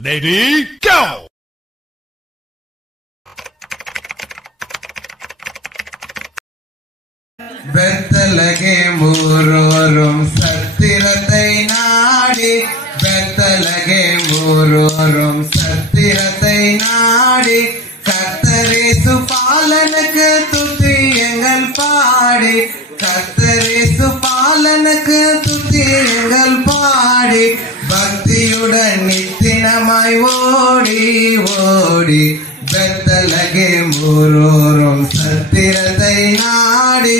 Lady, go! Bethlehem ஊரோரும் சத்திரத்தை நாடி, பெத்தலகேம் ஊரோரும் சத்திரத்தை நாடி, கர்த்தரேசு பாலனுக்கு துதியுங்கள் பாடி, கர்த்தரேசு பாலனுக்கு துதியுங்கள் பாடி, பக்தியுடன் நித்தினமாய் ஓடி ஓடி, பெத்தலகேம் ஊரோரும் சத்திரத்தை நாடி.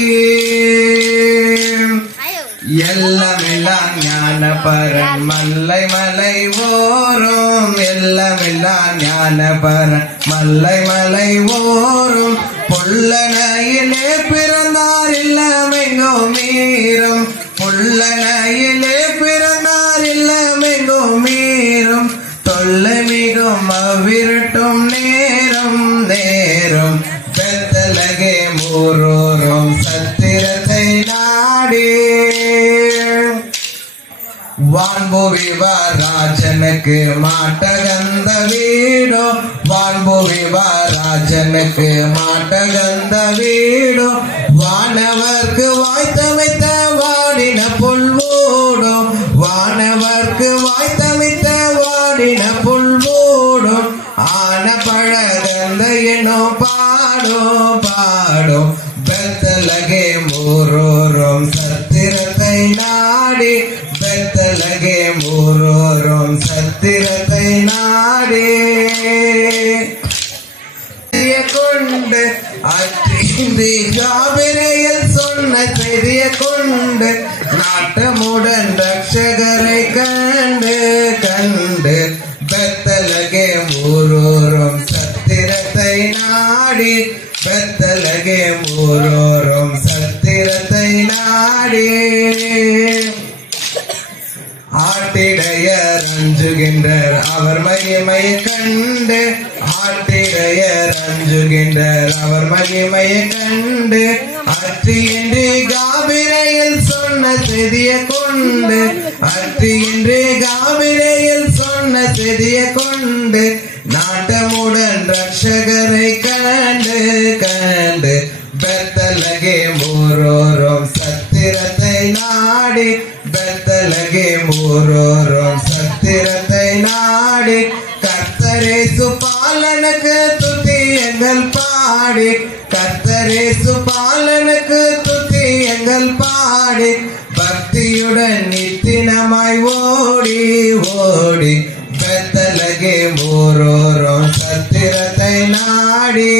எல்லமெல்லாம் ஞானபரன் மல்லை மலை ஓரும், எல்லமெல்லாம் ஞானபரன் மல்லை மலை ஓரும், புல்லனையிலே பிறந்தார் இல்லமெங்கோ மீறும், புல்லனையிலே பிறந்தார் இல்லமெங்கோ மீறும், தொல்லை மிகும் அவ்விரட்டும் நேரம் நேரம், பெத்தலகேம் ஊரோரும் சத்திரத்தை நாடி. வான்புவிவார் ராஜனுக்கு மாட்டகந்த வீடோ, வான்புவிவார் ராஜனுக்கு மாட்டகந்த வீடோ, வானவர்க்கு வாய்த்தமைத்த வாடின புல்வோடோ, வானவர்க்கு வாய்த்தமைத்த வாடின புல்வோடோ, ஆன பழகந்த என்னோ பாடோ பாடோ, பெத்தலகேம் ஊரோரும் சத்திரத்தை நாடி, பெத்தலகேம் ஊரோரும் சத்திரத்தை நாடி. கொண்டு அற்றிந்தி காவிரையில் சொன்ன செய்திய கொண்டு, நாட்டமுடன் ரட்சகரை கண்டு கண்டு, பெத்தலகேம் ஊரோரும் சத்திரத்தை நாடி, பெத்தலகேம் ஊரோரும் சத்திரத்தை நாடி. ஆட்டிடையர் அஞ்சுகின்றர் அவர் மகிமையை கண்டு, ஆட்டிடையர் அஞ்சுகின்றர் அவர் மகிமையை கண்டு, அற்றியின்றி காபிரையில் சொன்ன செய்திய கொண்டு, அற்றியின்றி காபிரையில் சொன்ன செய்திய கொண்டு, நாட்டமுடன் ரட்சகரை கண்டு கண்டு, பெத்தலகேம் ஊரோரும் சத்திரத்தை நாடி, பெத்தலகேம் ஊரோரும் சத்திரத்தை நாடி, கர்த்தரேசு பாலனுக்கு துதியுங்கள் பாடி, கர்த்தரேசு பாலனுக்கு துதியுங்கள் பாடி, பக்தியுடன் நித்தினமாய் ஓடி ஓடி, பெத்தலகேம் ஊரோரும் சத்திரத்தை நாடி.